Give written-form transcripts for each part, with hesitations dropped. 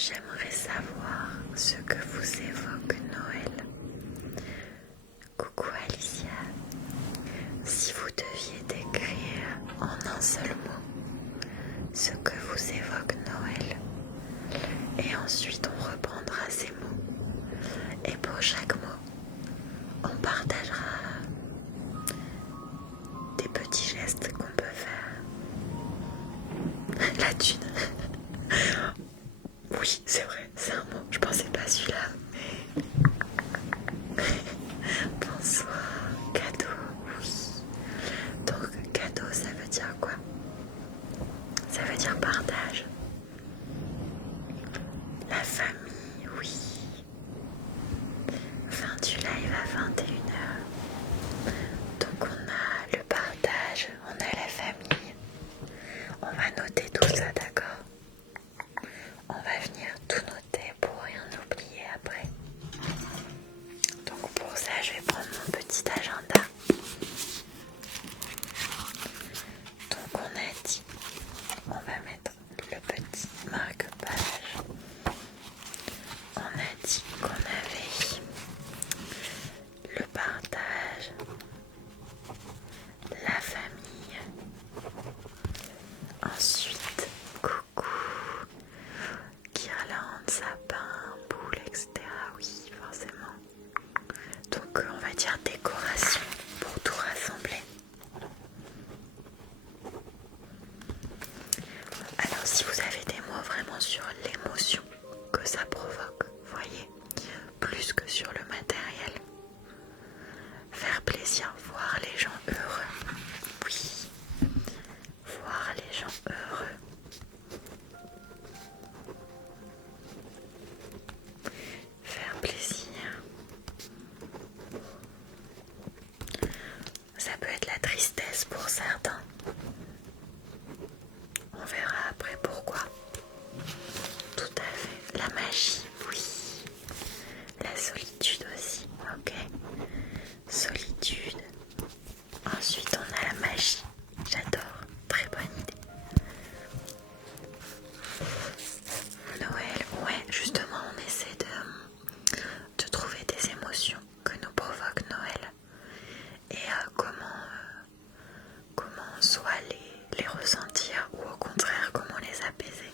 J'aimerais savoir ce que vous évoque Noël. Coucou Alicia, si vous deviez décrire en un seul mot ce que vous évoque Noël, et ensuite on reprendra ces mots, et pour chaque mot, on partagera des petits gestes qu'on peut faire. La thune. Oui, c'est vrai, c'est un mot. Je pensais pas celui-là. Bonsoir, cadeau, oui. Donc, cadeau, ça veut dire quoi? Ça veut dire partage. La famille, oui. Fin du live à 21h. Donc, on a le partage, on a la famille. On va noter tout ça, d'accord? On va venir tout noter pour rien oublier après. Donc pour ça, je vais prendre mon petit agenda. Donc on a dit, on va mettre le petit marque-page. On a dit qu'on avait le partage, la famille. Ensuite, coucou, guirlande, sapin, boule, etc. Oui, forcément. Donc on va dire décoration pour tout rassembler. Alors si vous avez des mots vraiment sur l'émotion que ça provoque, voyez, plus que sur le matériel. Faire plaisir, voir les gens heureux. Oui, voir les gens heureux. Faire plaisir. Ça peut être la tristesse pour certains. On verra après pourquoi. Tout à fait. La magie, oui. La solitude aussi, ok. Solitude. Ensuite, on a la magie. J'adore. Très bonne idée. Noël, ouais, justement, on essaie de trouver des émotions que nous provoque Noël. Et comment soit les ressentir ou au contraire comment les apaiser.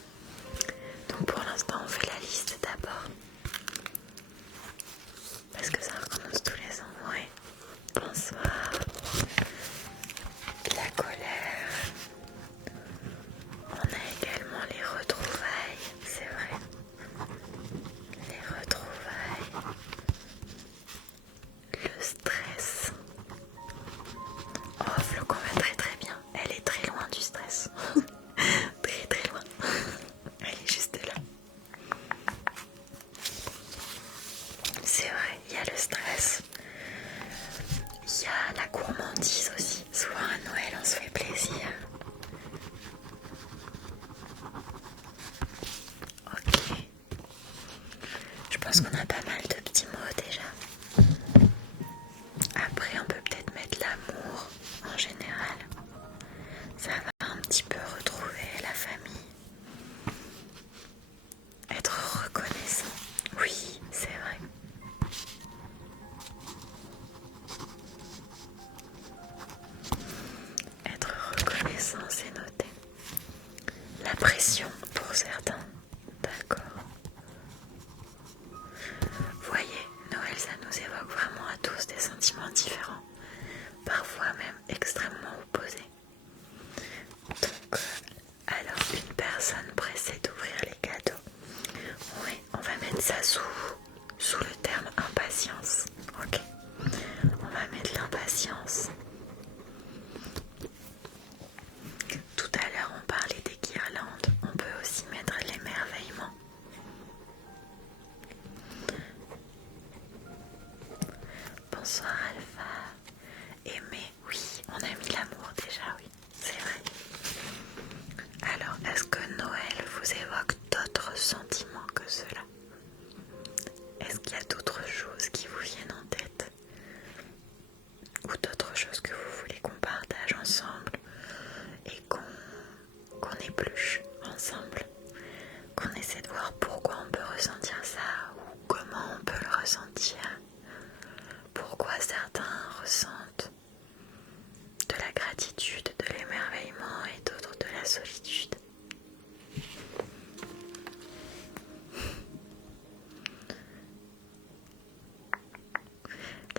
Donc pour l'instant on fait la liste d'abord parce que ça recommence tous les ans. Ouais. Bonsoir. La colère. On a également les retrouvailles, c'est vrai. Les retrouvailles. Le stress. Oh, Flocon va très très bien. Elle est très loin du stress. Très très loin. Elle est juste là. C'est vrai, il y a le stress. Il y a la gourmandise aussi. Souvent à Noël, on se fait plaisir. Ok. Je pense qu'on a pas mal de petits mots déjà. Après, on peut peut-être mettre l'amour en général. Ça va un petit peu retrouver la famille. Être reconnaissant. Oui, c'est vrai. Être reconnaissant, c'est noté. La pression pour certains. D'accord. Voyez, Noël, ça nous évoque vraiment à tous des sentiments différents. Parfois même extrêmement opposés. Donc, alors une personne pressée d'ouvrir les cadeaux. Oui, on va mettre ça sous le terme impatience. Ok. On va mettre l'impatience. Tout à l'heure, on parlait des guirlandes. On peut aussi mettre l'émerveillement. Bonsoir Alpha. Aimer, oui, on a mis l'amour déjà, oui, c'est vrai. Alors, est-ce que Noël vous évoque d'autres sentiments que cela? on essaie de voir pourquoi on peut ressentir ça ou comment on peut le ressentir. Pourquoi certains ressentent de la gratitude, de l'émerveillement et d'autres de la solitude.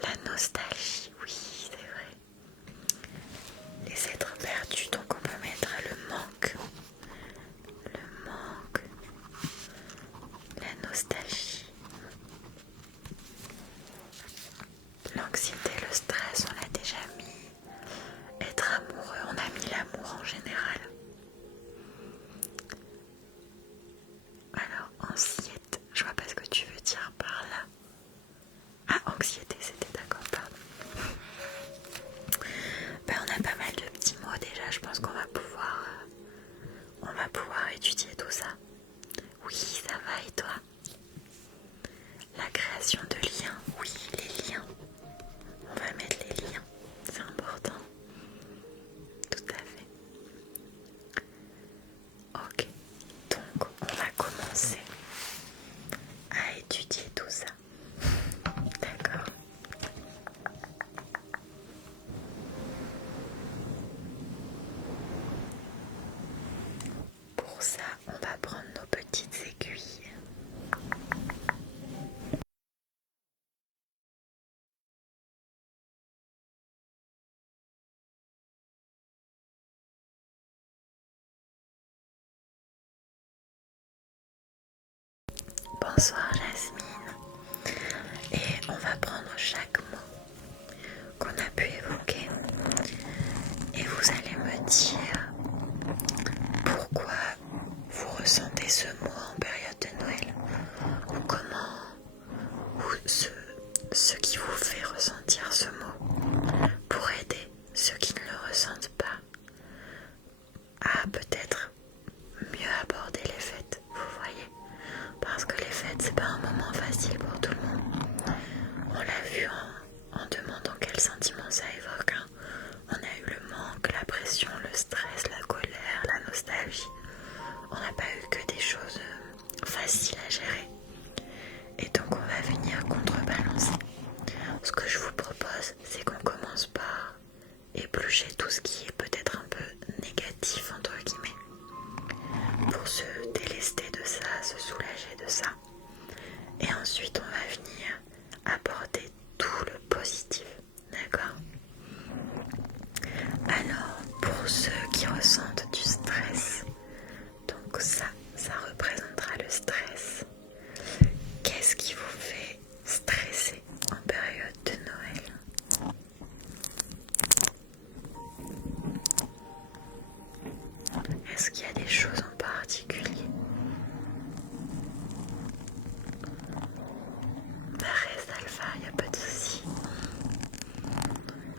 La nostalgie, oui, c'est vrai. Les êtres perdus, donc on peut mettre le manque, la nostalgie, l'anxiété, le stress, on l'a déjà mis. Être amoureux, on a mis l'amour en général. Alors, anxiété, je vois pas ce que tu veux dire par là. Ah, anxiété, c'était d'accord, pardon. Ben, on a pas mal de petits mots déjà, je pense qu'on va pouvoir étudier tout ça. Oui, ça va, et toi? La création de liens, oui, les liens. On va mettre les liens, c'est important. Tout à fait. Ok, donc on va commencer à étudier tout ça. D'accord. Pour ça, on va prendre nos petites aiguilles. Bonsoir Jasmine. Et on va prendre chaque mot qu'on a pu évoquer et vous allez me dire pourquoi vous ressentez ce mot en période de Noël ou comment ou ce qui vous fait ressentir ce mot pour aider ceux qui ne le ressentent pas à peut-être mieux aborder les fêtes, vous voyez, parce que les fêtes c'est pas un moment facile pour tout le monde. On l'a vu en demandant quel sentiment ça évoque, hein. On a eu le manque, la pression, le stress, la colère, la nostalgie. On n'a pas eu que des choses faciles à gérer. Et donc on va venir contrebalancer. Ce que je vous propose, c'est qu'on commence par éplucher tout ce qui est peut-être un peu négatif entre guillemets, pour se délester de ça, se soulager de ça. Et ensuite on va venir apporter tout le positif, d'accord? Alors, pour ceux qui ressentent du stress, donc ça représentera le stress. Qu'est-ce qui vous fait stresser en période de Noël? Est-ce qu'il y a des choses en particulier? Bah reste alpha, y a pas de souci.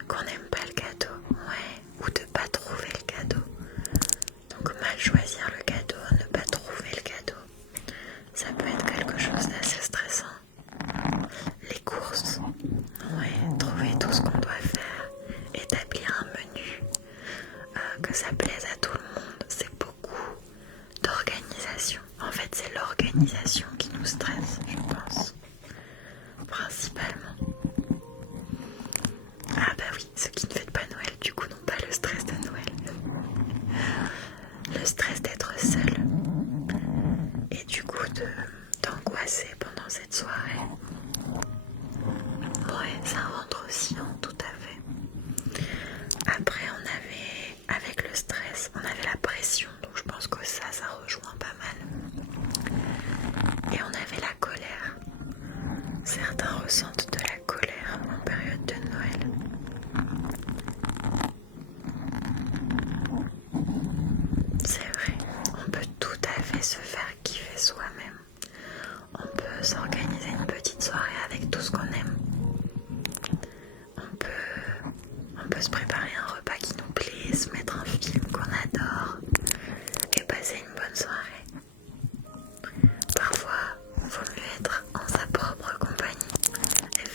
Qu'on n'aime pas le cadeau, ouais, ou de pas trouver le cadeau. Donc mal choisir le cadeau, ne pas trouver le cadeau, ça peut être quelque chose d'assez stressant. Les courses, ouais, trouver tout ce qu'on doit faire, établir un menu, que ça plaise à tout le monde, c'est beaucoup d'organisation. En fait, c'est l'organisation qui nous stresse, je pense, principalement. Ah bah oui, ceux qui ne fêtent pas Noël, du coup, n'ont pas le stress de Noël. Le stress d'être seul. Et du coup, d'angoisser pendant cette soirée. Ouais, ça rentre aussi, hein, tout à fait. Après, avec le stress, on avait la pression, donc je pense que ça rejoint pas mal. Et on avait la colère. Certains ressentent de la colère en période de Noël. C'est vrai, on peut tout à fait se faire kiffer soi-même. On peut s'organiser une petite soirée avec tout ce qu'on aime. On peut se préparer un repas qui nous plaît, se mettre un film qu'on adore et passer une bonne soirée. Parfois, il vaut mieux être en sa propre compagnie et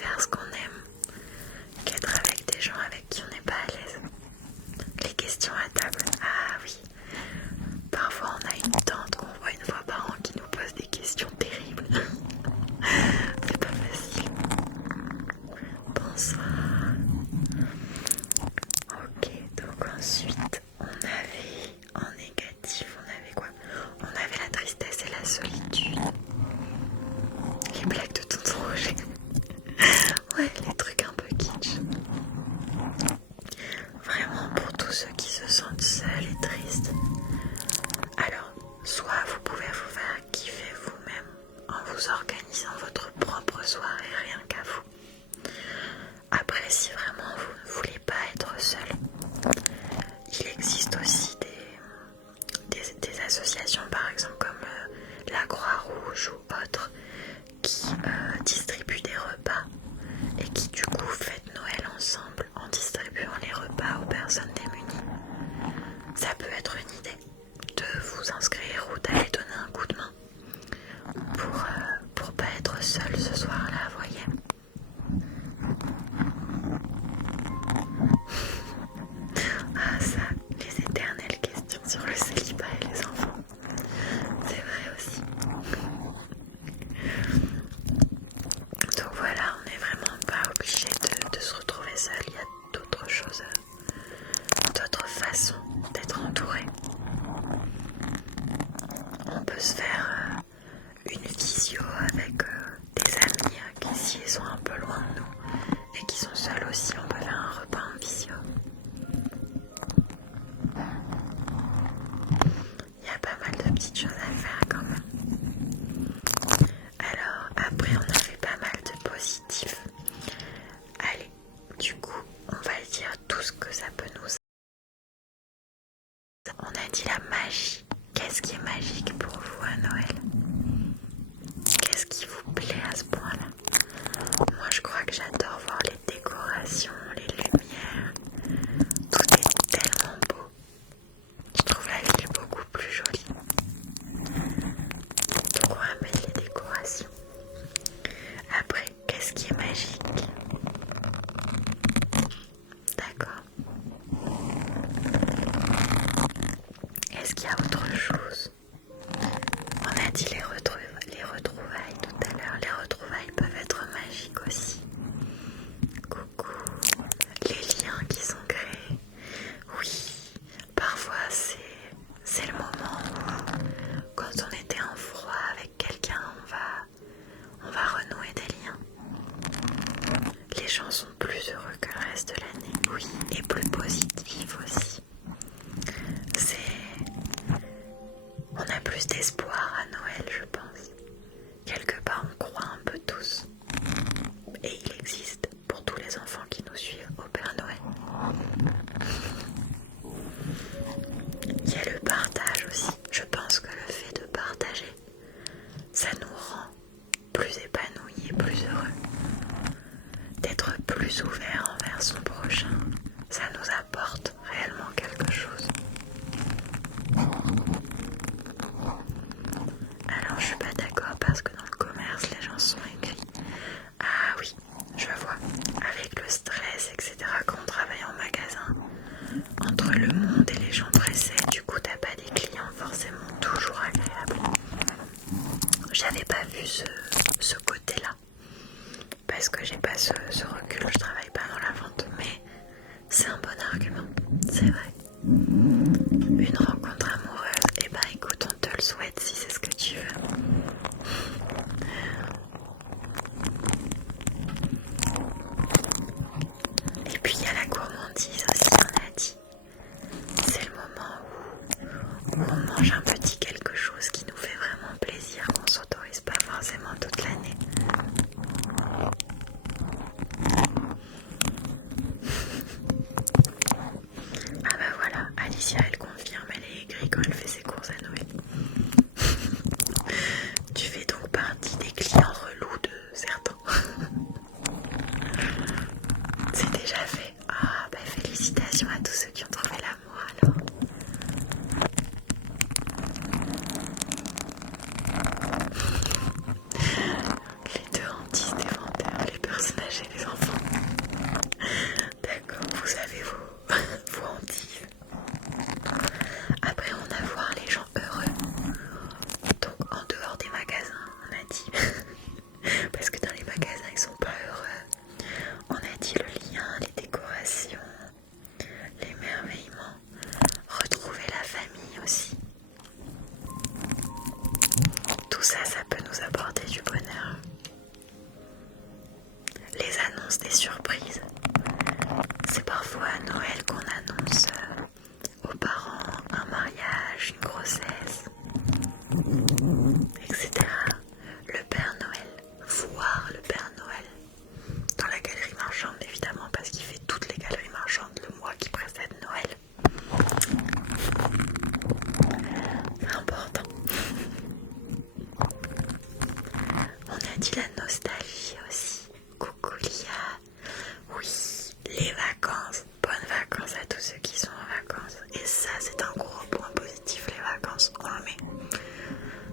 solitude. Les blagues de tonton Roger. Ouais, les trucs un peu kitsch. Vraiment pour tous ceux qui se sentent seuls et tristes. Alors, soit vous pouvez vous faire kiffer vous-même en vous organisant votre propre soirée rien qu'à vous. Après, si vraiment vous ne voulez pas être seul, il existe aussi des associations, par exemple comme la Croix-Rouge ou autres, qui distribuent des repas et qui du coup fêtent Noël ensemble en distribuant les repas aux personnes démunies. Ça peut être une idée de vous inscrire ou d'aller donner un coup de main pour pas être seul ce soir-là, voyez. Ah ça, les éternelles questions sur le célibat et les enfants. C'est vrai aussi. Donc voilà, on n'est vraiment pas obligé de se retrouver seul. Il y a d'autres choses, d'autres façons d'être entouré. On peut se faire une visio avec des amis qui s'y sont un peu loin de nous et qui sont seuls aussi. On peut faire un repas en visio. Il y a pas mal de petites choses à faire quand même. Alors après on a fait pas mal de positifs. Allez, du coup on va dire tout ce que ça peut nous... On a dit la magie. Qu'est-ce qui est magique pour vous à Noël? Qu'est-ce qui vous plaît à ce point-là? Moi je crois que j'adore voir les décorations, les lumières. Tout est tellement beau. Je trouve la ville beaucoup plus jolie. Donc on va mettre les décorations. Après, qu'est-ce qui est magique? D'accord. Est-ce qu'il y a autre chose? On a dit les retrouvailles tout à l'heure. Les retrouvailles peuvent être magiques aussi. Coucou. Les liens qui sont créés. Oui, parfois c'est le moment où, quand on était en froid avec quelqu'un, on va renouer des liens. Les gens sont plus heureux que le reste de l'année, oui, et plus positifs aussi. On a plus d'espoir à Noël, je pense. Quelque part, on croit un peu tous. Et il existe pour tous les enfants qui nous suivent au Père Noël. Il y a le partage aussi. Je pense que le fait de partager, ça nous rend plus épanouis et plus heureux. D'être plus ouvert envers son prochain, ça nous apporte réellement quelque chose. Alors je suis pas d'accord parce que dans le commerce les gens sont aigris. Ah oui, je vois. Avec le stress, etc. quand on travaille en magasin, entre le monde et les gens pressés, du coup t'as pas des clients forcément toujours agréables. J'avais pas vu ce côté-là. Parce que j'ai pas ce recul, je travaille pas dans la vente, mais c'est un bon argument, c'est vrai. Une rencontre amoureuse, et ben écoute, on te le souhaite si c'est ce que tu veux. Et puis il y a la gourmandise aussi, on a dit. C'est le moment où on mange un petit quelque chose qui nous fait vraiment plaisir, qu'on s'autorise pas forcément toute l'année. Ah bah voilà, Alicia elle confirme, elle est aigrie tout ça, ça peut nous apporter du bonheur. Les annonces des surprises. C'est parfois à Noël qu'on annonce aux parents un mariage, une grossesse, etc. Le Père Noël, voir le Père Noël dans la galerie marchande évidemment parce qu'il fait toutes les galeries marchandes le mois qui précède Noël. C'est important. On a dit la nostalgie aussi. Coucou Lia. Oui, les vacances. Bonnes vacances à tous ceux qui sont en vacances. Et ça, c'est un gros point positif, les vacances. On le met.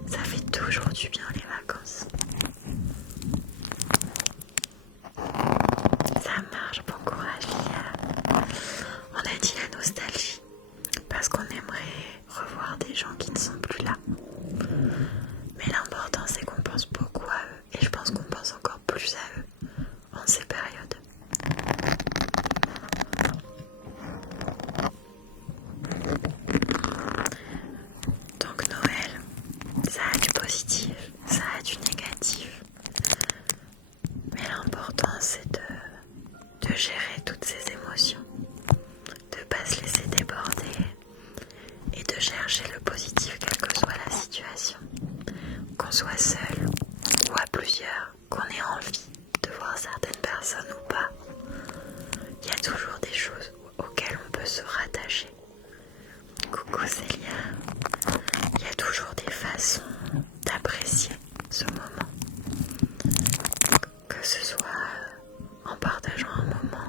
Ça fait toujours du bien, les vacances. Ça marche, bon courage, Lia. On a dit la nostalgie. Parce qu'on aimerait revoir des gens qui ne sont plus là. Mais l'important, c'est qu'on pense beaucoup à eux. Et je pense qu'on pense encore plus à eux en ces périodes. Donc Noël, ça a du positif, ça a du négatif. Mais l'important, c'est de gérer toutes ces émotions, de ne pas se laisser déborder et de chercher le positif quelle que soit la situation. Qu'on soit seul ou à plusieurs, qu'on ait envie de voir certaines personnes ou pas, il y a toujours des choses auxquelles on peut se rattacher. Coucou Célia, il y a toujours des façons d'apprécier ce moment, que ce soit en partageant un moment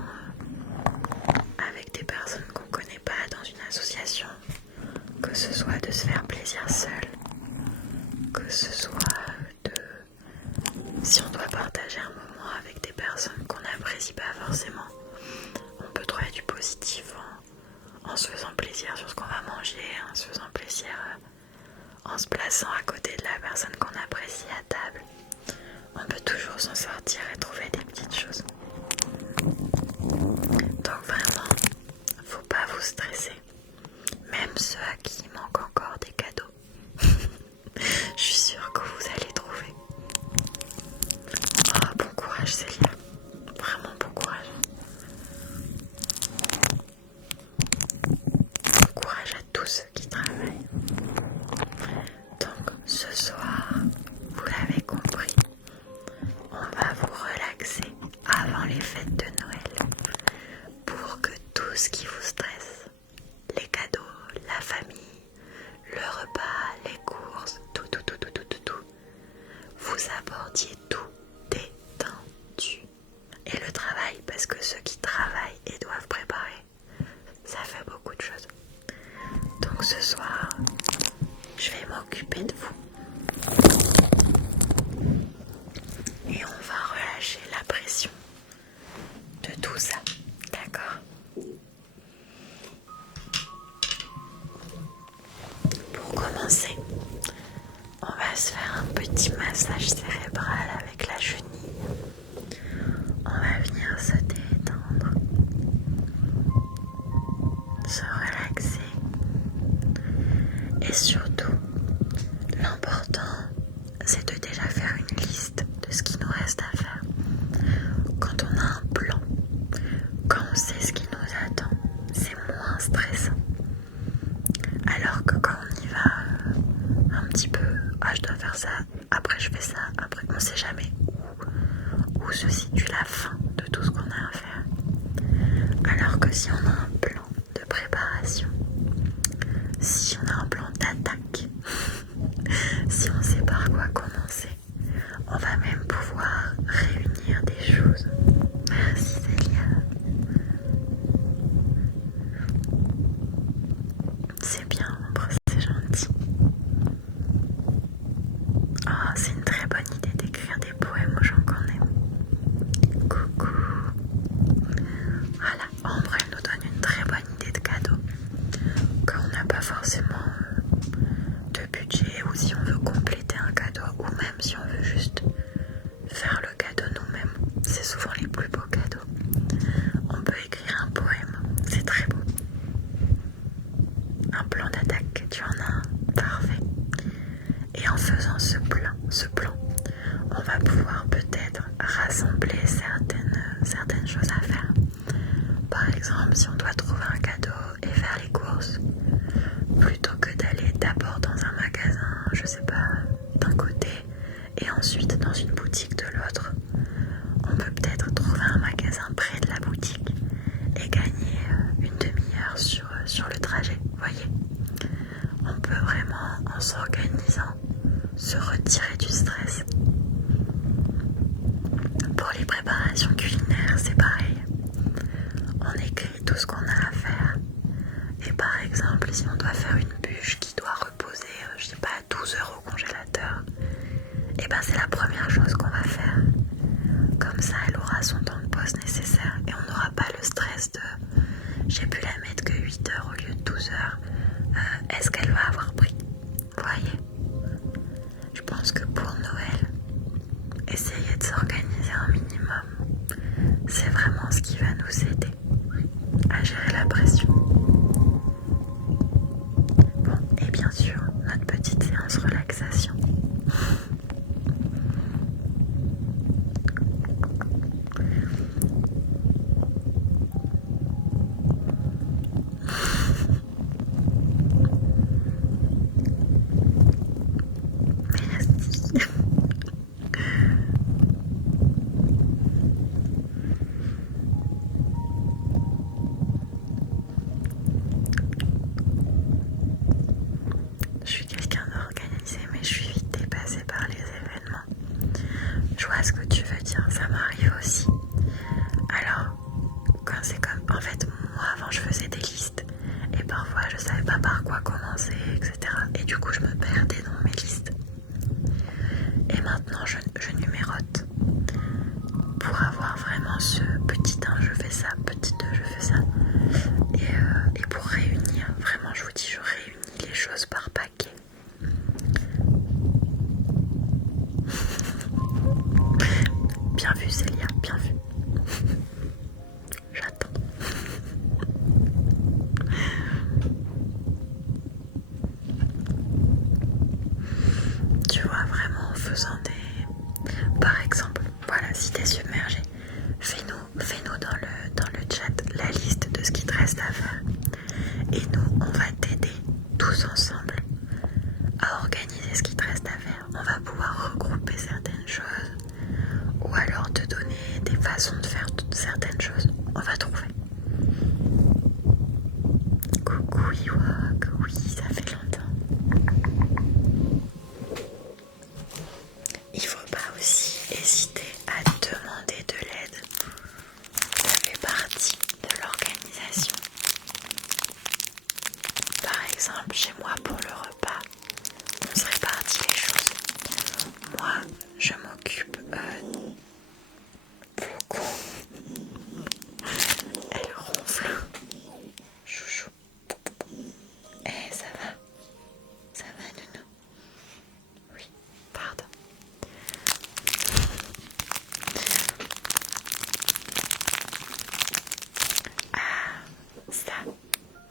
avec des personnes qu'on ne connaît pas dans une association, que ce soit de se faire plaisir seul, que ce soit si on doit partager un moment avec des personnes qu'on n'apprécie pas forcément, on peut trouver du positif en se faisant plaisir sur ce qu'on va manger, en se faisant plaisir en se plaçant à côté de la personne qu'on apprécie à table. On peut toujours s'en sortir et trouver des petites choses. Donc vraiment, faut pas vous stresser. Même ceux à qui il manque encore des cadeaux. Je suis sûre que vous allez trouver. Oh, bon courage Célia. Vraiment bon courage. Bon courage à tous ceux qui travaillent. Donc ce soir, vous l'avez compris, on va vous relaxer avant les fêtes de Noël pour que tout ce qui vous stresse, les cadeaux, la famille, le repas, les courses, tout, vous apportiez tout détendu. Et le travail, parce que ceux qui travaillent et doivent préparer, ça fait beaucoup de choses. Donc ce soir, je vais m'occuper de vous. Et on va relâcher la pression de tout ça, d'accord? Pour commencer, on va se faire un petit massage cérébral avec la chenille. On va venir se détendre, se relaxer. Et surtout, l'important, c'est de déjà faire une liste de ce qui nous reste à faire. Quand on a un plan, quand on sait ce qui nous attend, c'est moins stressant. Alors que quand on y va un petit peu, ah je dois faire ça, après je fais ça, après on sait jamais où se situe la fin de tout ce qu'on a à faire. Alors que si on a un plan de préparation, si on a un plan d'attaque, si on sait par quoi commencer, on va même pouvoir réunir des choses. Merci Célia. C'est bien, Ambre, c'est gentil. Oh, c'est une très bonne idée d'écrire des poèmes aux gens qu'on aime. Coucou. Voilà, Ambre, elle nous donne une très bonne idée de cadeau. Quand on n'a pas forcément de budget, ou si on veut compléter un cadeau, ou même si on veut juste faire le cadeau nous-mêmes. C'est souvent les plus beaux cadeaux. On peut écrire un poème, c'est très beau. Un plan d'attaque, tu en as un, parfait. Et en faisant ce plan, pouvoir peut-être rassembler certaines choses à faire. Par exemple, si on doit trouver un cadeau et faire les courses, plutôt que d'aller d'abord dans un magasin, je sais pas, d'un côté, et ensuite dans une boutique de l'autre, on peut peut-être trouver un magasin près de la boutique et gagner une demi-heure sur le trajet, vous voyez. On peut vraiment, en s'organisant, se retirer du stress. Pour les préparations culinaires, c'est pareil. On écrit tout ce qu'on a à faire. Et par exemple, si on doit faire une bûche qui doit reposer, je sais pas, 12 heures au congélateur, et ben c'est la première chose qu'on va faire. Comme ça, elle aura son temps de pause nécessaire et on n'aura pas le stress de j'ai pu la mettre que 8 heures au lieu de 12 heures. Est-ce qu'elle va avoir pris? Vous voyez? Je pense que pour Noël, essayer de s'organiser un minimum, c'est vraiment ce qui va nous aider à gérer la pression. Bon, et bien sûr, notre petite séance relaxation. Merci. Je suis quelqu'un d'organisé, mais je suis vite dépassée par les événements. Je vois ce que tu veux dire, ça m'arrive aussi. Alors, quand c'est comme... En fait, moi avant je faisais des listes et parfois je savais pas par quoi commencer, etc. Et du coup je me perdais dans mes listes. Et maintenant je numérote pour avoir vraiment ce petit 1 je fais ça, petit 2 je fais ça. Et pour réunir, vraiment je vous dis, je réunis les choses par paquet. Bien vu Célia, bien vu. J'attends. Tu vois, vraiment en faisant des... Par exemple, voilà, si t'es submergé, fais-nous dans le chat la liste de ce qui te reste à faire. Et nous, on va t'aider tous ensemble à organiser ce qui te reste à faire. On va pouvoir regrouper certaines choses ou alors te donner des façons de faire certaines choses. On va trouver. Coucou Iwak, oui, ça fait longtemps. Il faut pas aussi hésiter à demander de l'aide. Ça fait partie de l'organisation. Par exemple, chez moi pour le repas, on se répartit les choses. Moi, je m'occupe Flocon. Elle ronfle. Chouchou. Eh, ça va? Ça va, Nounou? Oui, pardon. Ah, ça.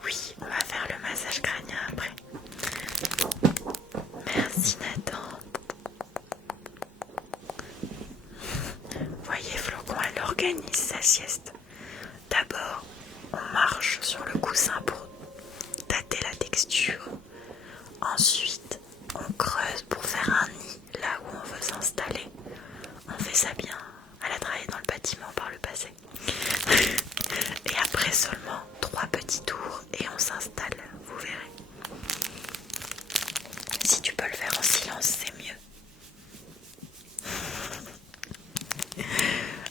Oui, on va faire le massage crânien après. Merci Nathan. Voyez Flocon, elle organise sa sieste. D'abord, on marche sur le coussin pour tâter la texture. Ensuite, on creuse pour faire un nid là où on veut s'installer. On fait ça bien. Elle a travaillé dans le bâtiment par le passé. Et après seulement 3 petits tours et on s'installe, vous verrez. Si tu peux le faire en silence, c'est mieux.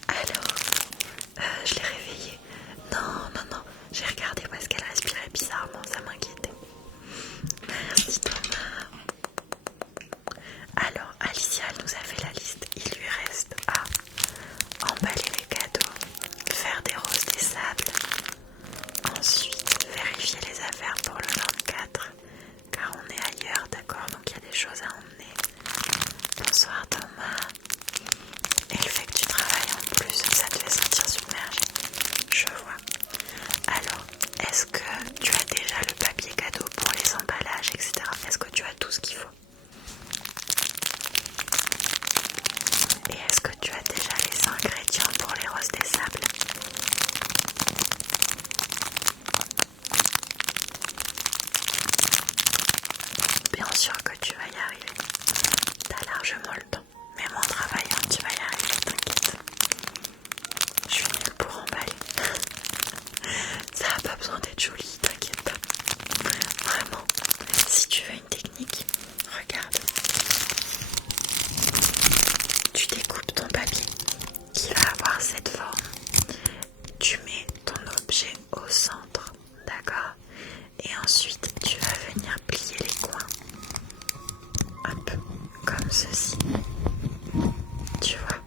Alors, je l'ai réveillée. Non, j'ai regardé parce qu'elle respirait bizarrement, ça m'inquiétait. Merci Thomas. Alors, Alicia, elle nous a fait la liste. Il lui reste à emballer les cadeaux, faire des roses des sables, ensuite vérifier les affaires pour le 24, car on est ailleurs, d'accord, donc il y a des choses à emmener. Bonsoir Thomas. Et le fait que tu travailles en plus, ça te fait sentir submergé. Je vois. Alors, est-ce que tu as déjà le papier cadeau pour les emballages, etc. Est-ce que tu as tout ce qu'il faut? Et est-ce que tu as déjà les ingrédients pour les roses des sables? Bien sûr que tu vas y arriver. T'as largement le temps. Même en travaillant, tu vas y arriver, t'inquiète. Je suis nulle pour emballer. Ça n'a pas besoin d'être joli, t'inquiète pas. Vraiment, si tu veux une technique, regarde. Tu découpes ton papier qui va avoir cette forme. Tu mets ton objet au centre, d'accord? Et ensuite, tu vas venir plier les coins. Hop, comme ceci. Tu vois?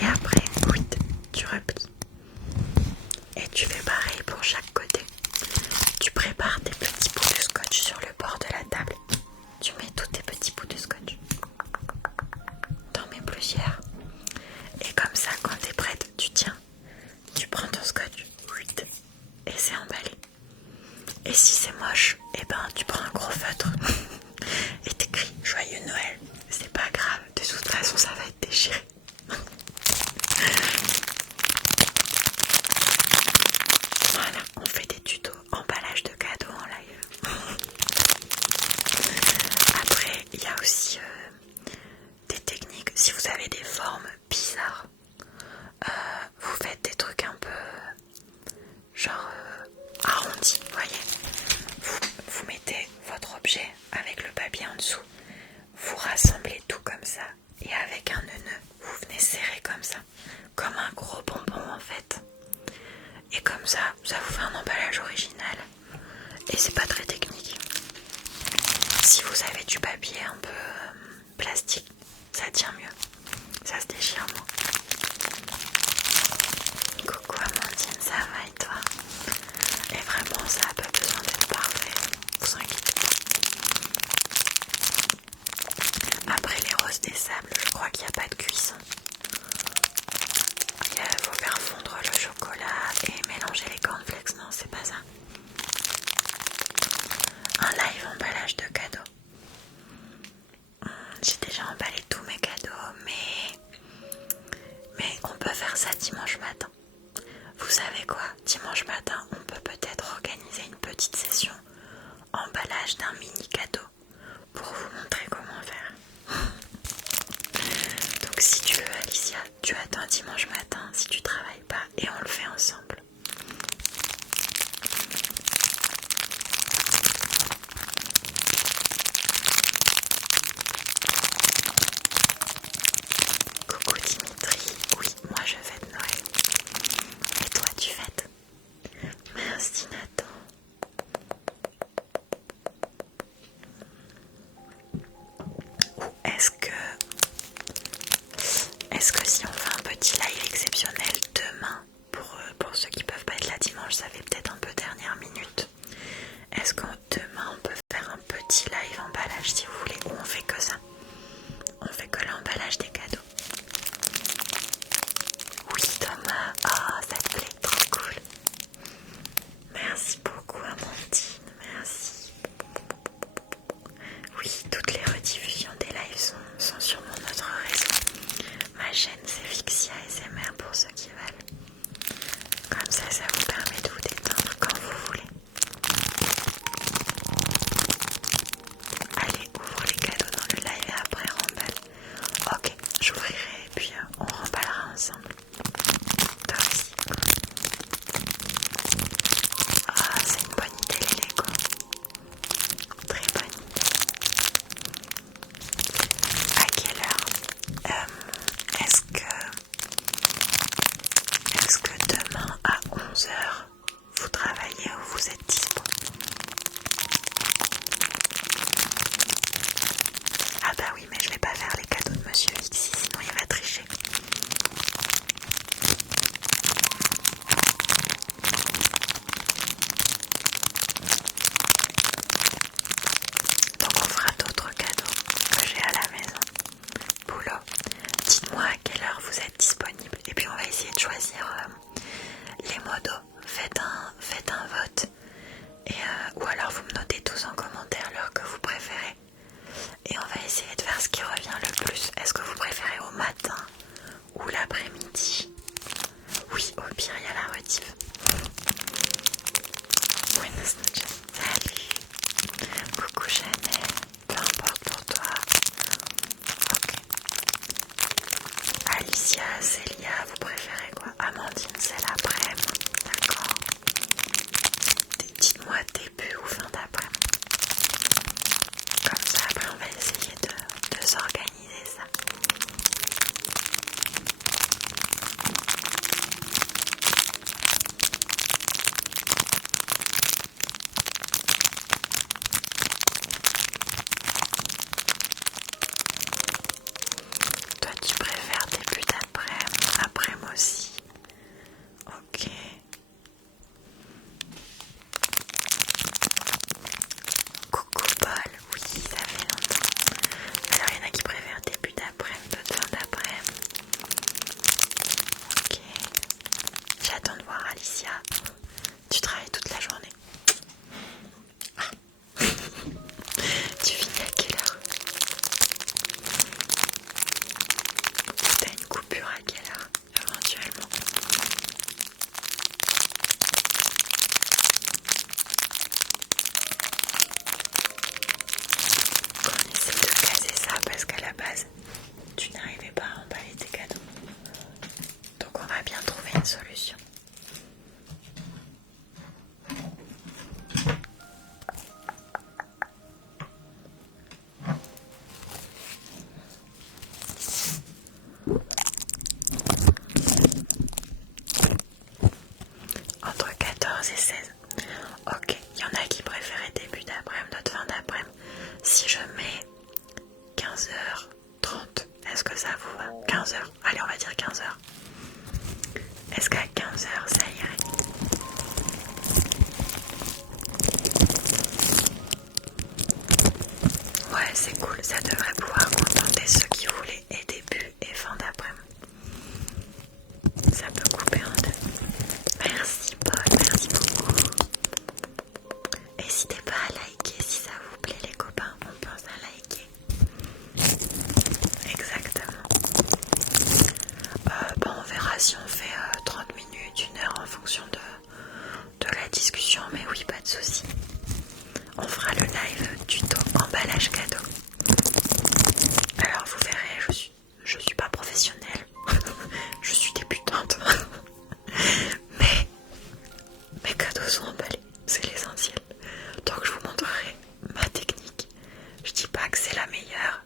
Et après, oui, tu replies. Et tu fais pareil pour chaque côté. Tu prépares tes petits bouts de scotch sur le bord de la table. Tu mets tous tes petits bouts de scotch. T'en mets plusieurs. Et comme ça, quand t'es prête, tu tiens. Tu prends ton scotch. Et c'est emballé. Et si c'est moche, eh ben tu prends un gros feutre et t'écris Joyeux Noël. C'est pas grave, de toute façon ça va être déchiré. Voilà, on fait des tutos emballage de cadeaux en live. Après, il y a aussi des techniques. Si vous avez des formes bizarres, vous faites des trucs un peu genre arrondis, voyez. Vous mettez votre objet avec le papier en dessous. Vous rassemblez tout comme ça. Et avec un nœud, vous venez serrer comme ça. Comme un gros bonbon en fait. Et comme ça, ça vous fait un emballage original. Et c'est pas très technique. Si vous avez du papier un peu plastique, ça tient mieux. Ça se déchire moins. Coucou Amandine, ça va et toi? Et vraiment, ça n'a pas besoin d'être parfait. Vous inquiétez pas. Après les roses des sables, je crois qu'il n'y a pas de cuisson. Il faut faire fondre le chocolat et mélanger les cornflakes. Non, c'est pas ça. Un live emballage de cadeaux. J'ai déjà emballé tous mes cadeaux, mais on peut faire ça dimanche matin. Vous savez quoi? Dimanche matin, on peut peut-être organiser une petite session emballage d'un mini cadeau pour vous montrer comment faire. Donc si tu veux Alicia, tu attends dimanche matin si tu travailles pas et on le fait ensemble. Coucou Dimitri, oui, moi je fête Noël. Et toi tu fêtes? Merci Nathan. Ou est-ce que si on fait un petit live exceptionnel demain, pour ceux qui peuvent pas être là dimanche, ça fait peut-être un peu dernière minute. Est-ce que demain on peut faire un petit live emballage si vous voulez, ou on fait que ça? On fait que l'emballage des cadeaux. Oui Thomas, oh ça te plaît, trop cool. Merci beaucoup Amandine, merci. Oui, toutes les rediffusions des lives sont sur mon autre réseau. Ma chaîne c'est Vixia ASMR pour ceux qui veulent. Comme ça, ça vous permet de vous détendre quand vous voulez. Allez, ouvre les cadeaux dans le live et après remballe. Ok, j'ouvrirai et puis on remballera ensemble. Toi aussi. Ah, c'est une bonne idée les Lego. Très bonne idée. À quelle heure est-ce que demain à 11h vous travaillez ou vous êtes dispo? Ah bah oui, mais je vais pas faire les cadeaux de Monsieur Vixi, sinon il va tricher. Donc on fera d'autres cadeaux que j'ai à la maison. Boulot, dites-moi à quelle heure vous êtes disponible et puis on va essayer de choisir les modos. Faites un vote et, ou alors vous me notez tous en commentaire l'heure que vous préférez et on va essayer de faire ce qui revient le plus. Est-ce que vous préférez au matin Alicia, Célia, vous préférez quoi? Amandine, c'est l'après-midi, d'accord. Dites-moi début ou fin d'après-midi. Comme ça, après, on va essayer de s'organiser ça. Toi, tu préfères début d'après-midi, après-midi aussi. Ok. Coucou Paul, oui, ça fait longtemps. Alors, il y en a qui préfèrent début d'après-midi, d'autres fin d'après-midi. Ok. J'attends de voir Alicia. Tu travailles toute la journée. Ah. Tu finis à quelle heure? T'as une coupure à quelle heure, éventuellement? On essaie de caser ça parce qu'à la base, tu n'arrivais pas à emballer tes cadeaux. Donc on va bien trouver une solution. Entre 14 et 16. Ok, il y en a qui préféraient début d'après-midi, d'autres fin d'après-midi. Si je mets 15h30, est-ce que ça vous va? 15h, allez, on va dire 15h. Est-ce qu'à 15h ça irait? Ouais, c'est cool, ça devrait pouvoir contenter ceux qui voulaient et début et fin d'après-midi. Ça peut couper en deux. Merci Paul, merci beaucoup. N'hésitez pas à liker si ça vous plaît les copains, on pense à liker. Exactement. On verra si on fait 30 minutes, 1 heure en fonction de la discussion, mais oui, pas de souci. On fera le live tuto emballage cadeau. Alors vous verrez, je suis pas professionnelle, je suis débutante, mais mes cadeaux sont emballés, c'est l'essentiel. Donc je vous montrerai ma technique. Je dis pas que c'est la meilleure,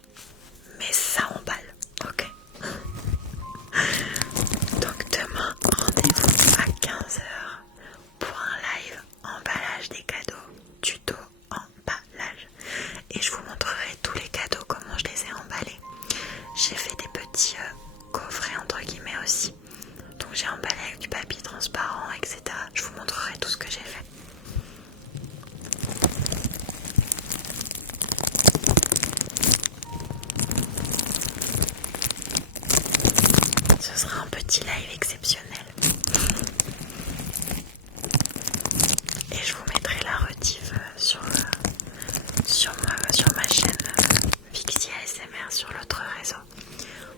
mais ça emballe, ok? Donc demain, rendez-vous à 15h pour un live emballage des cadeaux, tuto emballage. Et je vous montrerai tous les cadeaux, comment je les ai emballés. J'ai fait des petits coffrets entre guillemets aussi. Donc j'ai emballé avec du papier transparent, etc. Je vous montrerai tout ce que j'ai fait. Ce sera un petit live exceptionnel. Et je vous mettrai la rediff sur ma chaîne Vixie ASMR sur l'autre réseau.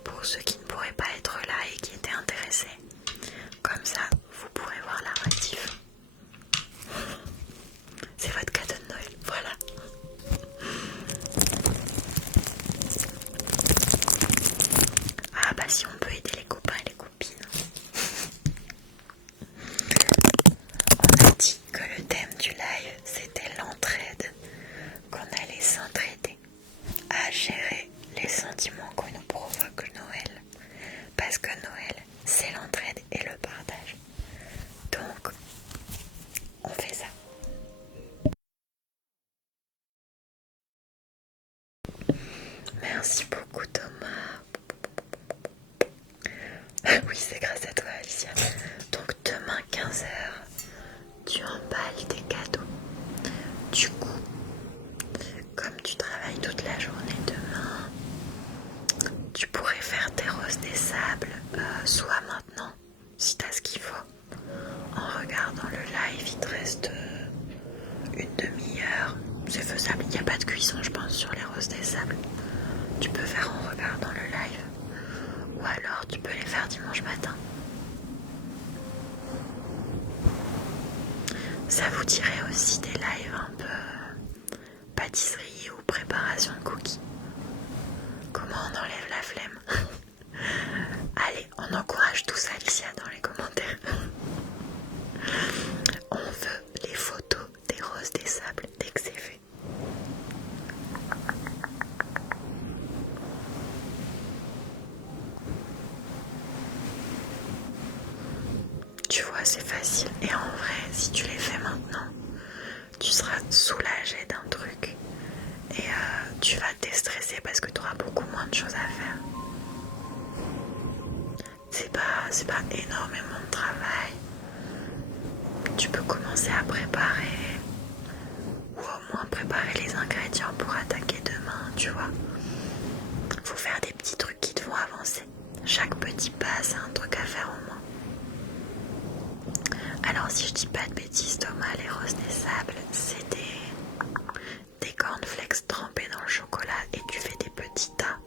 Pour ceux qui ne pourraient pas être là et qui étaient intéressés. Comme ça, vous pourrez voir la rediff. C'est votre cadeau de Noël, voilà. Ah bah si on peut aider les copains et les copines. On a dit que le thème du live c'était l'entraide, qu'on allait s'entraider à gérer les sentiments que nous provoque Noël. Parce que Noël c'est l'entraide et le partage. Donc on fait ça. Merci beaucoup Thomas. Oui, c'est grâce à toi Alicia. Donc demain 15h, tu emballes tes cadeaux. Du coup, comme tu travailles toute la journée demain, tu pourrais faire tes roses des sables soit maintenant, si t'as ce qu'il faut. En regardant le live, il te reste une demi-heure. C'est faisable, il n'y a pas de cuisson je pense sur les roses des sables. Tu peux faire en regardant le live. Ou alors tu peux les faire dimanche matin. Ça vous dirait aussi des lives un peu pâtisserie ou préparation de cookies. Comment on enlève la flemme? Allez, On encourage tous Alicia dans les commentaires. On veut les photos des roses des sables dès que c'est fait. Tu vois, c'est facile. Et en vrai, si tu les fais maintenant, tu seras soulagé d'un truc. Et tu vas te déstresser parce que tu auras beaucoup moins de choses à faire. C'est pas énormément de travail. Tu peux commencer à préparer, ou au moins préparer les ingrédients pour attaquer demain, tu vois. Faut faire des petits trucs qui te font avancer. Chaque petit pas, c'est un truc à faire au moins. Alors si je dis pas de bêtises, Thomas, les roses des sables, c'est des cornflakes trempés dans le chocolat et tu fais des petits tas.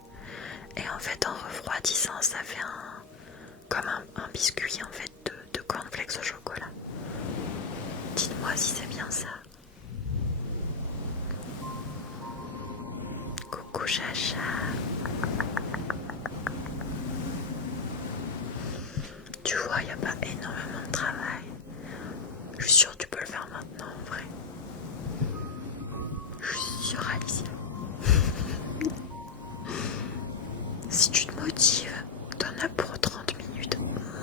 Et en fait, en refroidissant, ça fait comme un biscuit en fait de cornflakes au chocolat. Dites-moi si c'est bien ça. Coucou Chacha. Tu vois, il n'y a pas énormément de travail. Je suis sûre que tu peux le faire maintenant en vrai. Je suis sûre, Alicia. Si tu te motives, t'en as pour 30 minutes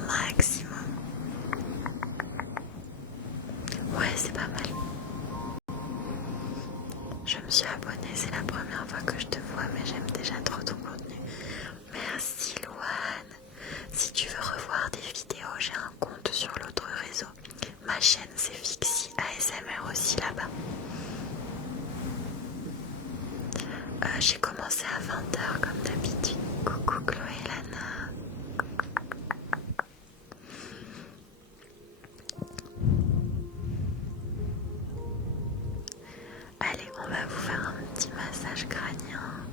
maximum. Ouais, c'est pas mal. Je me suis abonnée, c'est la première fois que je te vois, mais j'aime déjà trop ton contenu. Merci Louane. Si tu veux revoir des vidéos, j'ai un compte sur l'autre réseau. Ma chaîne c'est Fixie ASMR aussi là-bas. J'ai commencé à 20h comme d'habitude. Coucou Chloé et Lana. Allez, on va vous faire un petit massage crânien.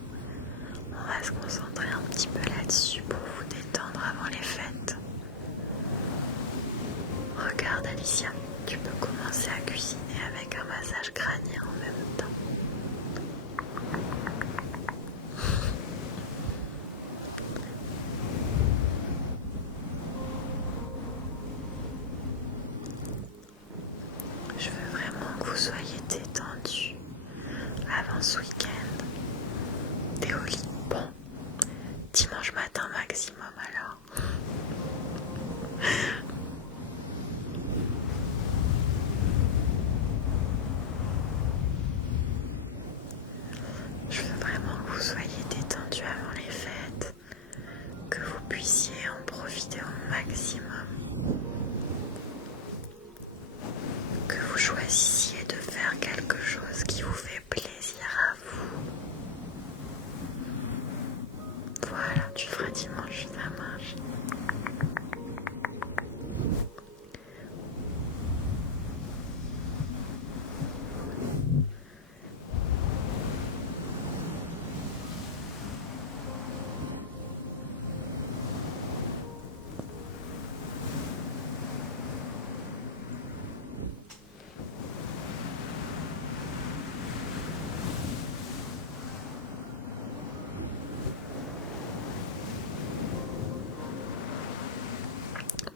On va se concentrer un petit peu là-dessus pour vous détendre avant les fêtes. Regarde Alicia, tu peux commencer à cuisiner avec un massage crânien en même temps. Je veux vraiment que vous soyez détendus avant ce week-end. T'es au lit? Bon, dimanche matin maximum alors. Je veux vraiment que vous soyez détendus avant les fêtes, que vous puissiez en profiter au maximum, que vous choisissiez de faire quelque chose qui vous fait plaisir à vous. Voilà, tu feras dimanche, ça marche.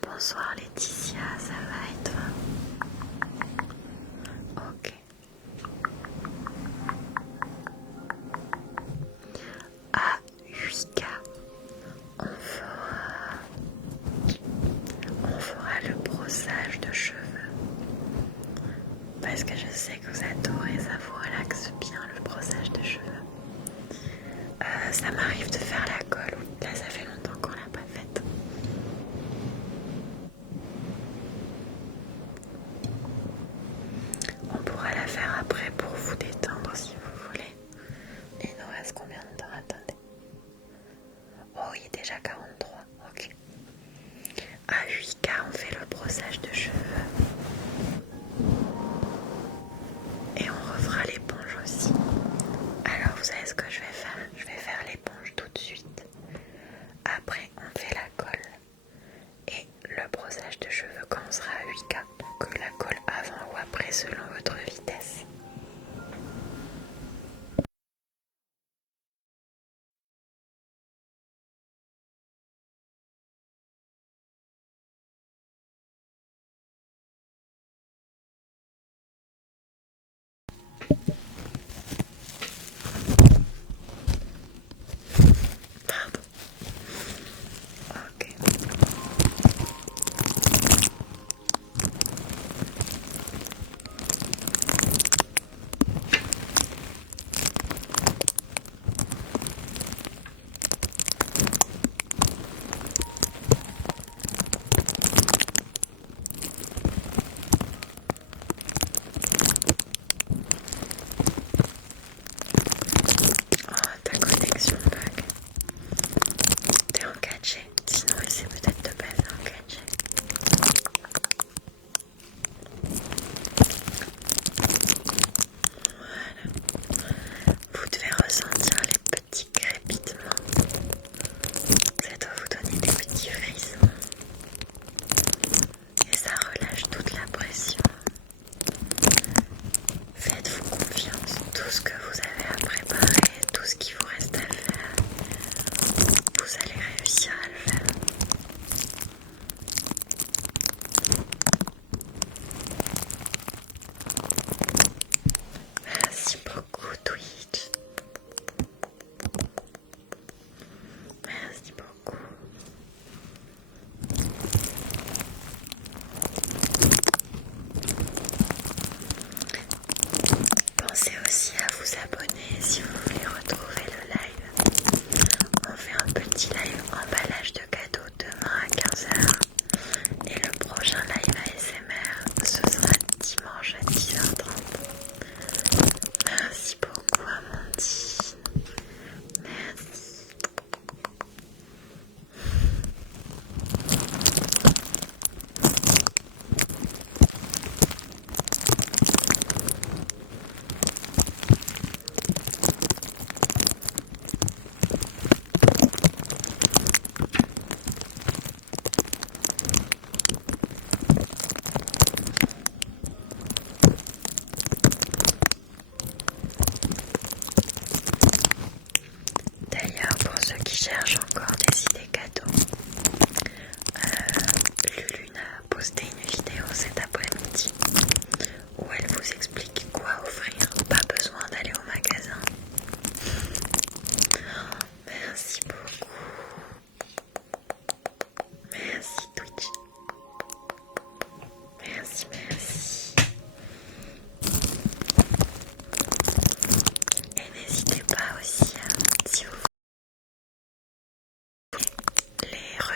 Bonsoir Laetitia, ça va et toi? Ok. À 8K, on fera le brossage de cheveux. Parce que je sais que vous adorez, ça vous relaxe bien le brossage de cheveux. Ça m'arrive de faire la colle. Là, ça fait longtemps qu'on l'a pas faite. On pourra la faire après pour vous détendre si vous voulez. Et il nous reste combien de temps? Attendez. Oh, il est déjà 43. Ok. À 8K, on fait le brossage de cheveux. Et on refera l'éponge aussi. Alors, vous savez ce que je vais faire? Je vais faire l'éponge tout de suite. Après, on fait la colle. Et le brossage de cheveux quand on sera à 8K. Donc la colle avant ou après selon votre vitesse.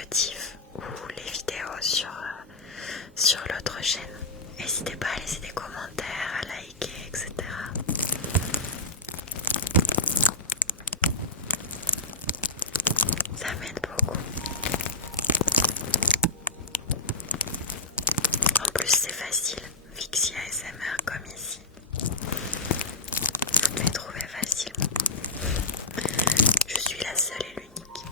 récapitulatifs ou les vidéos sur l'autre chaîne. N'hésitez pas à laisser des commentaires, à liker, etc. Ça m'aide beaucoup. En plus c'est facile, Vixi ASMR comme ici. Vous devez trouver facilement. Je suis la seule et l'unique.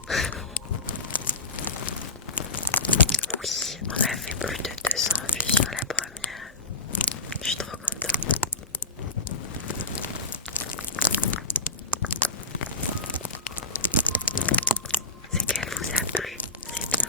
Oui, on a fait plus de 200 vues sur la première. Je suis trop contente. C'est qu'elle vous a plu, c'est bien.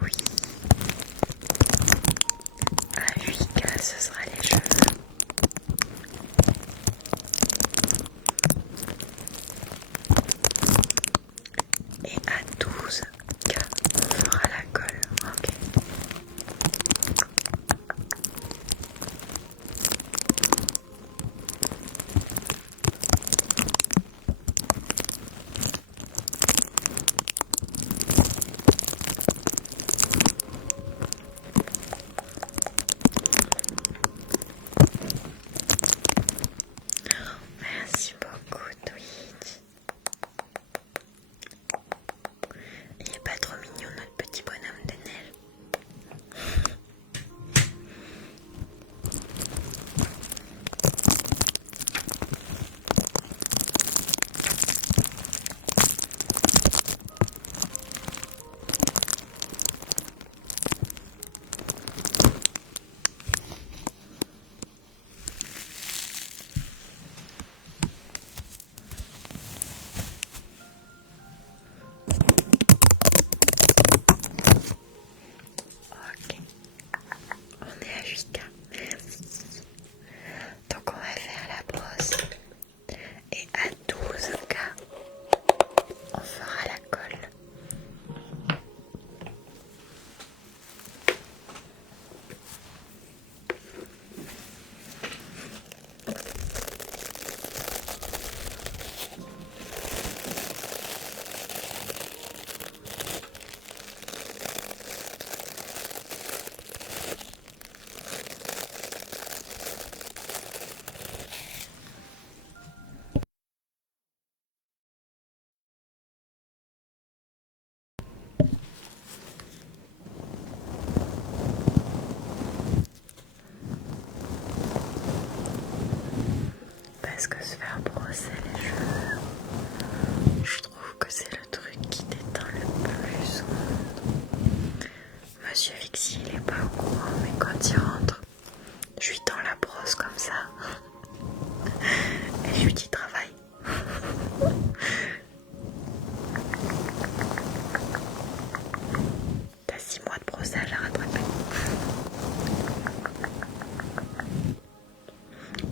Oui. À 8K, ce sera les cheveux. Et à 12K, on fera la colle. Ok. Merci beaucoup, Twitch. Il est pas trop mignon, notre petit bonhomme de neige. Ok, on est à 8K. Merci. Donc on va faire la brosse. Et à 12K, on fera la colle. Parce que se faire brosser les cheveux, je trouve que c'est le truc qui détend le plus au monde. Monsieur Vixi, il est pas au courant, mais quand il rentre, je lui tends la brosse comme ça. Et je lui dis travaille. T'as 6 mois de brossage à rattraper.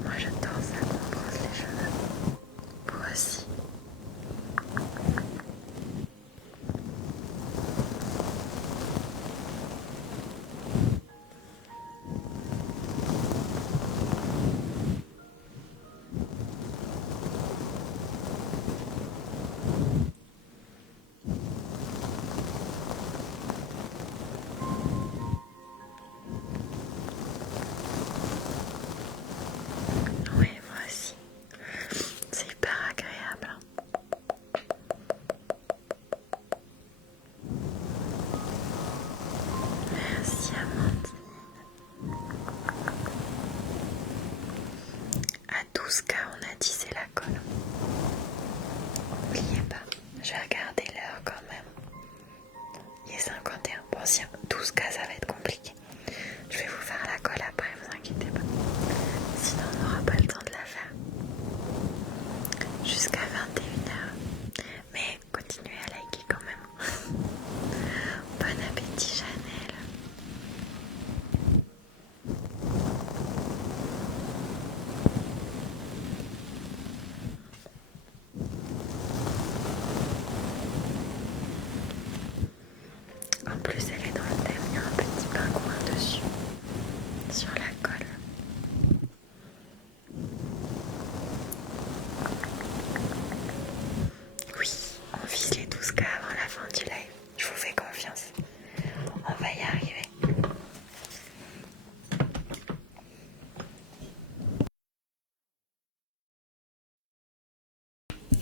Moi j'adore ça qu'on me brosse les cheveux. Vous aussi. Oui, moi aussi. C'est hyper agréable. Merci Amandine. À 12K, on a dit c'est la colle. N'oubliez pas, je vais regarder l'heure quand même. Il est 51. Bon, si 12K, ça va être compliqué. Je vais vous faire la colle après, vous inquiétez pas. Sinon, on n'aura pas le temps de la faire. Jusqu'à 21h. Mais continuez à liker quand même. Bon appétit, Chanel.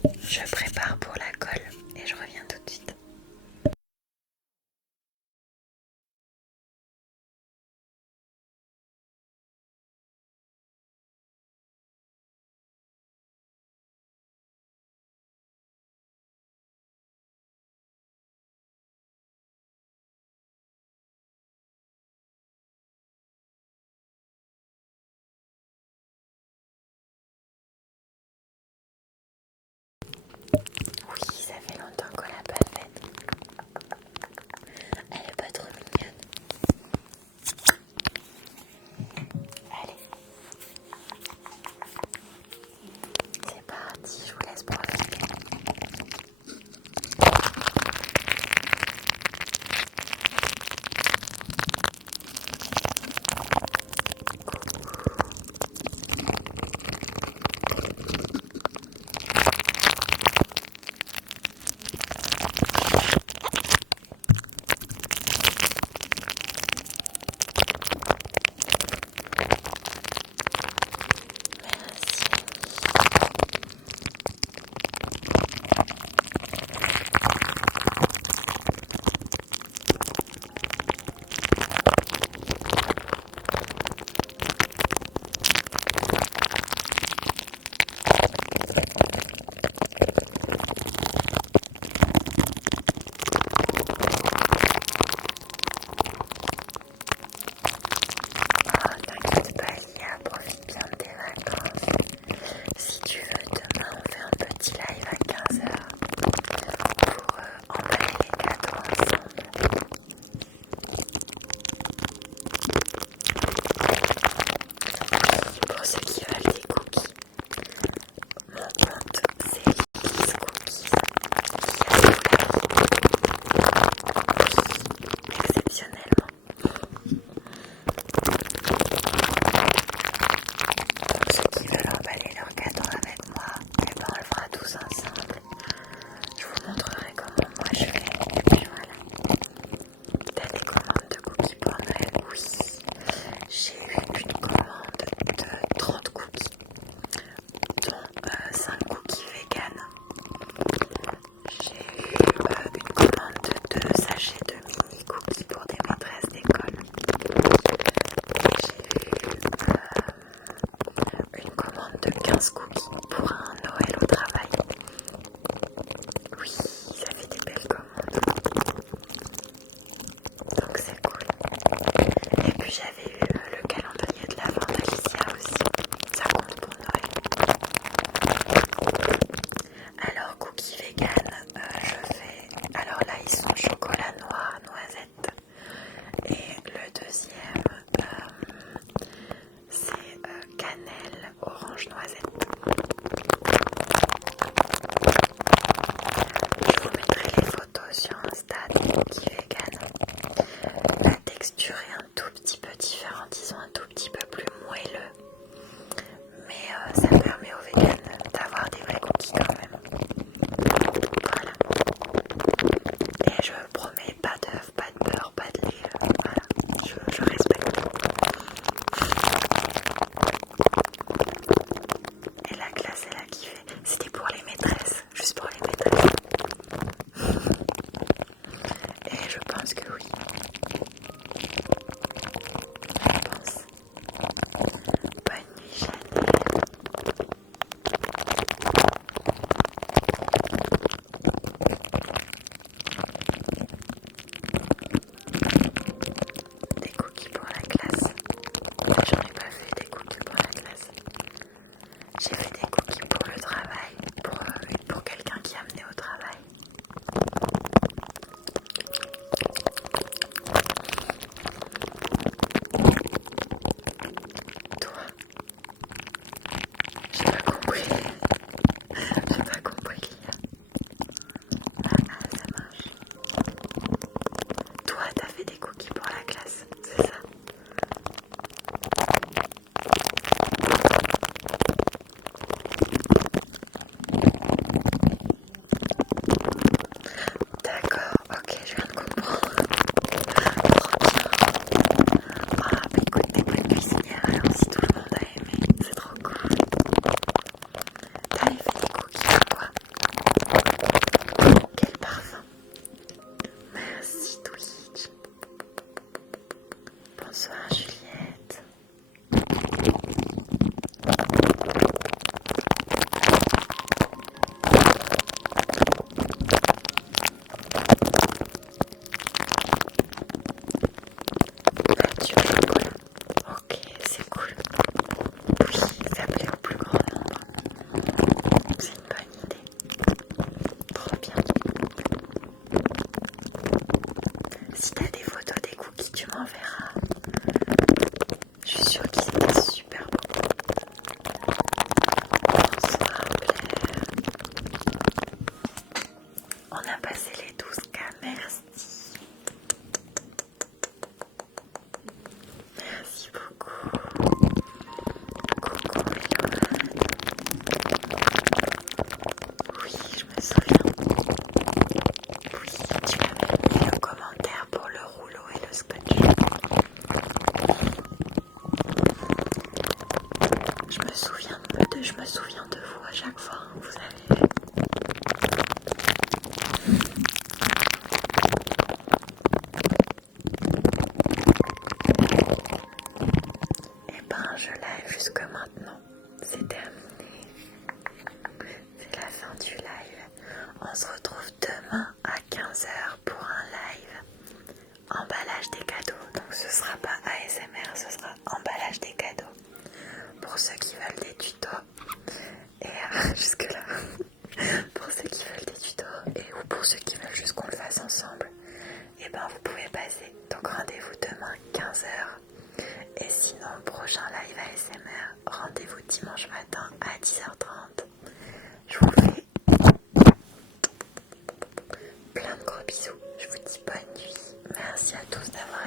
Je prépare pour la colle et je reviens tout de suite. Oui, ça fait longtemps qu'on l'a pas faite. Elle est pas trop mignonne. Allez. C'est parti, je vous laisse profiter. T'inquiète pas, Lia, profite bien de tes vacances. Si tu veux, demain on fait un petit live à 15h pour emballer les gâteaux ensemble. Pour ceux qui veulent des cookies, mon compte c'est Lily's Cookies. Exceptionnellement. Donc ceux qui veulent emballer leurs gâteaux avec moi, et ben on le fera tous ensemble. Je vous montrerai comment moi je fais. Et puis voilà. T'as des commandes de cookies pour Noël? Oui. J'ai eu une commande de 30 cookies, dont 5 cookies vegan. J'ai eu une commande de 2 sachets de mini cookies pour des maîtresses d'école. Et j'ai eu une commande de 15 cookies pour un Noël au travail. Oui, ça fait des belles commandes. Donc c'est cool. Et puis j'avais eu le calendrier de l'Avent d'Alicia aussi. Ça compte pour Noël. Alors cookies vegan, je fais... Alors là ils sont chocolat noir, noisette. Et le deuxième, c'est cannelle, orange, noisette. chaque fois, hein, vous avez vu. Et ben je live jusque maintenant. C'est terminé. C'est la fin du live. On se retrouve demain à 15 h pour un live emballage des cadeaux. Donc ce sera pas ASMR, ce sera emballage des cadeaux. Pour ceux qui veulent des tutos. Et jusque là. Pour ceux qui veulent des tutos et ou pour ceux qui veulent juste qu'on le fasse ensemble, et ben vous pouvez passer. Donc rendez-vous demain 15 h. Et sinon, prochain live ASMR, rendez-vous dimanche matin à 10 h 30. Je vous fais plein de gros bisous. Je vous dis bonne nuit. Merci à tous d'avoir